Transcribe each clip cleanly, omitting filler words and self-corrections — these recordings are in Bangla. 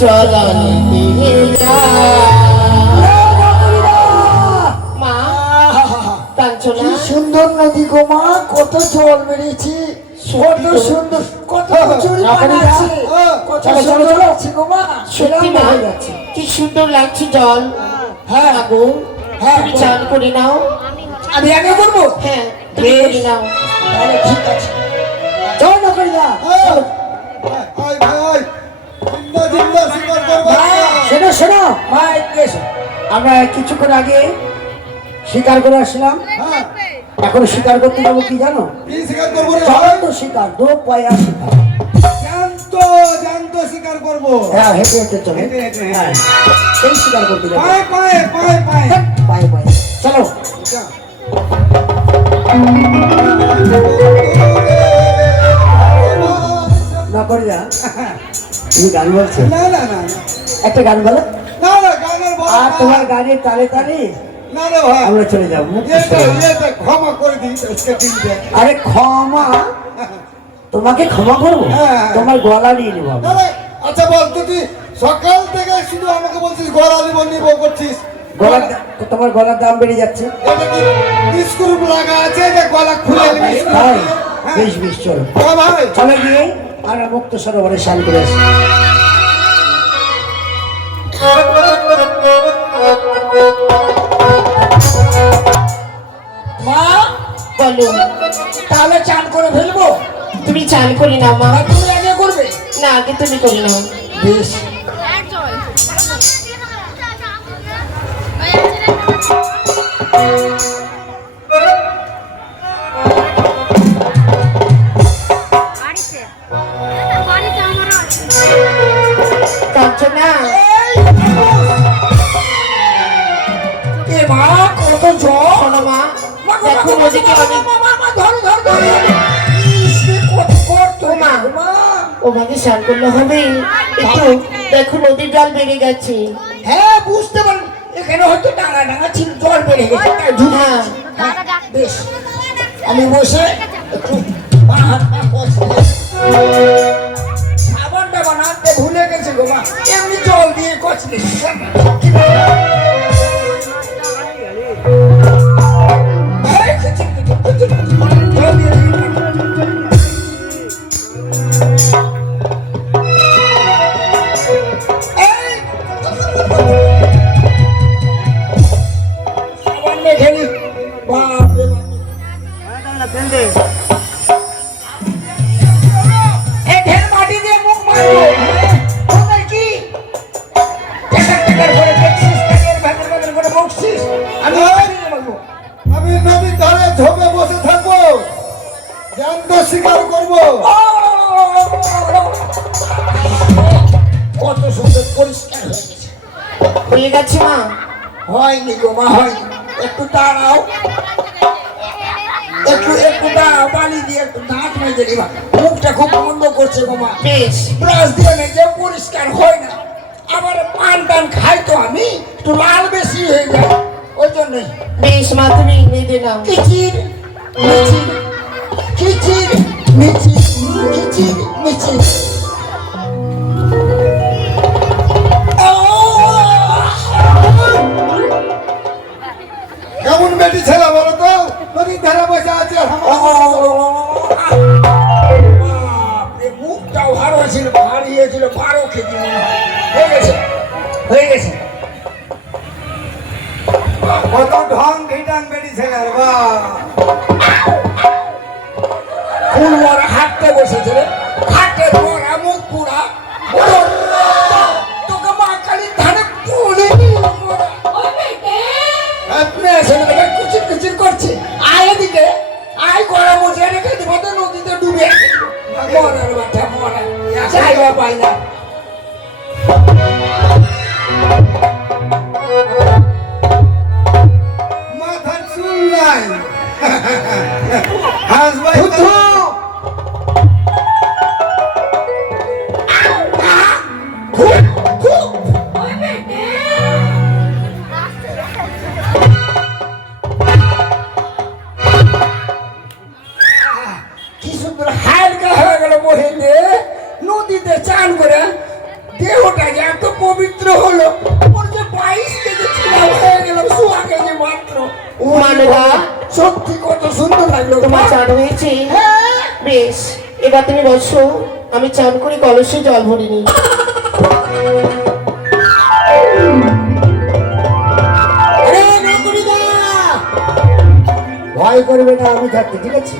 চলনে মা কাঞ্চনা সুন্দর নদী গো মা, কত জল বেরিয়েছে, কত সুন্দর, কত সত্যি মা কি সুন্দর লাগছে জল। হ্যাঁ আগু তুমি চান করে নাও। আমি আগে করবো? হ্যাঁ তুমি করে নাও। তাহলে ঠিক আছে, চল না করি না। শোনো শোনো মা, এসো। আমরা কিছুক্ষণ আগে শিকার করে আসলাম, এখন শিকার করতে যাবো কি জানো? জ্যান্ত শিকার, দো পায়া শিকার। জানতো শিকার করবো। হ্যাঁ, হেঁটে হেঁটে চলে, হ্যাঁ সেই শিকার করতে যাবো। পায়ে পায়ে পায়ে চলো। না করে যা, তুমি গান বলছো? না না না একটা গান বলো না না, গানের বল। আর তোমার গানের তালে তালে না না ভাই, আমরা চলে যাবো। ক্ষমা করে দিই আজকে দিনটা। আরে ক্ষমা, তোমাকে ক্ষমা করবো? তোমার গলা নিয়ে নেবো আমি। আচ্ছা বল, তুই সকাল থেকে শুধু আমাকে বলছিস গলা নিব করছিস। গলার তোমার গলার দাম বেড়ে যাচ্ছে। এটা কি স্ক্রু লাগা আছে যে গলা খুলে নিবি? ভাই বেশ বেশ চলো ভাই, চলে গিয়ে আমরা মুক্ত সরোবরে স্নান করে আসি। মা বলো তাহলে চান করে ফেলবো? তুমি চান করে নাও মা। তুমি আগে করবে? না আগে তুমি করে নাও। বেশ। কাঞ্চনা এ মা কত জল! শোনো মা, দেখো নদীকে অনেক ওভাবে স্নান করলে হবে একটু। দেখো নদীর জল বেড়ে গেছে। হ্যাঁ বুঝতে পারলাম, এখানে হয়তো ডাঙা ডাঙা ছিল, জল বেড়ে গেছে, তাই ঢুকে গেছে। হ্যাঁ, বেশ আমি বসে একটু পা হাত পা কষলে সাবানটা বানাতে ভুলে গেছে গো মা, এমনি জল দিয়ে কষলে। আমি নদীর ধারে ঝোপে বসে থাকবো, জ্যান্ত শিকার করবো। কত সুন্দর পরিষ্কার হয়ে গেছে। হয়ে গেছে মা? হয়নি গো মা, হয়নি। একটু দাঁড়াও, একটু একটু দাঁড়াও, পানি দিয়ে একটু দাঁত মেজে নিবা। মুখটা খুব বন্ধ করছে গো মা, বেশ। ব্রাশ দিয়ে মেজে পরিষ্কার হয় না। আবার পান টান খাই তো আমি, একটু লাল বেশি হয়ে যায়, ওই জন্যই। বেশ মা, তুমি নেবে নাও। কিচির মিচির, কিচির মিচির, কিচির মিচির। কেমন বেটি ছেলে বলো তো, নদীর ধারে বসে আছে। মুখটাও ভালো ছিল, ভারী হয়েছিল, 12 কেজি হয়ে গেছে, হয়ে গেছে। কত ঢং ঢিটাং বেটি ছেলে। ফুল মরা হাঁটতে বসেছে রে, হাঁটতে মরা মুখ পুরা। তোকে মা কালী ধানে পুলে কুচির কুচির করছে। আয় এদিকে আয়, গরম উঠে রেখে দিব তো, নদীতে ডুবে মরার বাচ্চা মরা, জায়গা পাই না। মাথার চুল নাই। হাসবাই কি সুন্দর হালকা হয়ে গেল মহিলে, নদীতে চান করে সত্যি কত সুন্দর লাগলো তোমার চান হয়েছে? হ্যাঁ। বেশ, এবার তুমি বসো, আমি চান করে কলসে জল ভরে নিই। আরে নকুড়িদা, ভয় করবে না, আমি থাকতে, ঠিক আছে?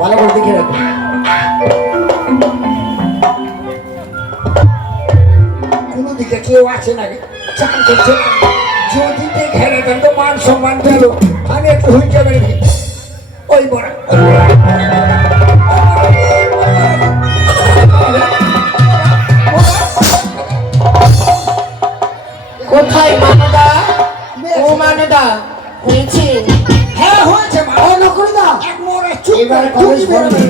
ভালো করে দেখে রাখো। কোনো দিকে কেউ আছে নাকি? চান করছে না। যদি দেখে রাখেন তো মান সম্মান পেল। আমি একটু হুইকে বেরিয়ে ওই বড় কোথায় মানদা? ও মানদা, হয়েছে? হ্যাঁ হয়েছে মা। ও নকুড়িদা, এবার কলেজ ভরবে।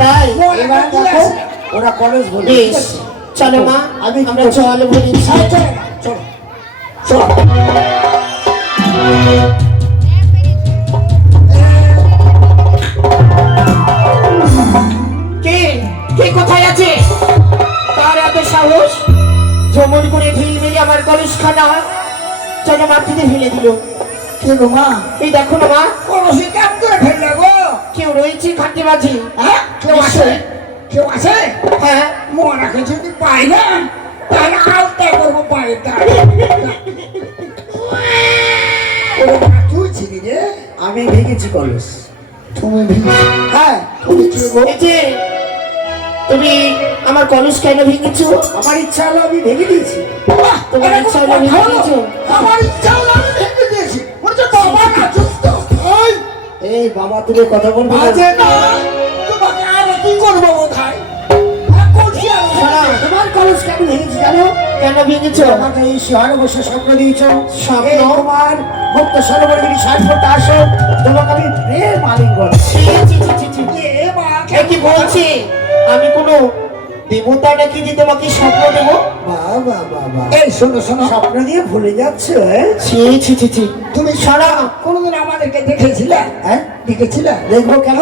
তাই? এবার দেখো ওরা কলেজ ভরবে। বেশ, চলো মা, আমরা জল ভরেছি। চলো চলো চলো। কে কে কোথায় আছে? কার এত সাহস? ভ্রমণ করে ঢিল মেরে আমার কলসখানা যেন মাটিতে ফেলে দিল। কে গো মা? এই দেখো না মা, কলসি কাম করে ফেললে গো। কেউ রয়েছে খাটে মাঝি। হ্যাঁ কেউ আছে? কেউ আছে? হ্যাঁ, মরাকে যদি পাই না তাহলে আলতা করবো পায়েটা। তুই ছিলি রে? আমি ভেঙেছি কলস। তুমি ভেঙেছি? হ্যাঁ। তুমি কে গো? এই যে, তুমি আমার কলস কেন ভেঙেছো? আমার ইচ্ছা হলো আমি ভেঙে দিয়েছি। তোমার ইচ্ছা হলো ভেঙে দিয়েছো? আমার ইচ্ছা হলো আমি ভেঙে দিয়েছি। মনে হচ্ছে বাবা না সুস্থ। এই বাবা তুমি কথা বলবে না? তোমাকে আর কি করবো কোথায়? তোমার কলস কেন ভেঙেছি জানো? কেন ভেঙেছো? আমাকে এই শহরে বসে স্বপ্ন দিয়েছো। স্বপ্ন? এই তোমার ভক্ত সরোবরে যদি সাজ করতে আসো তোমাকে আমি প্রেম মালিক বলি। ছি, ছি, ছি, ছি, ছি। এ কি বলছে? আমি কোনো দেবতা নাকি যে তোমাকে স্বপ্ন দেবো? বাবা বাবা, এই শোনো শোনো, স্বপ্ন দিয়ে ভুলে যাচ্ছ? ছি ছি ছি ছি। তুমি সারা কোনোদিন আমাদেরকে দেখেছিলে? হ্যাঁ দেখেছিলে? দেখবো কেন?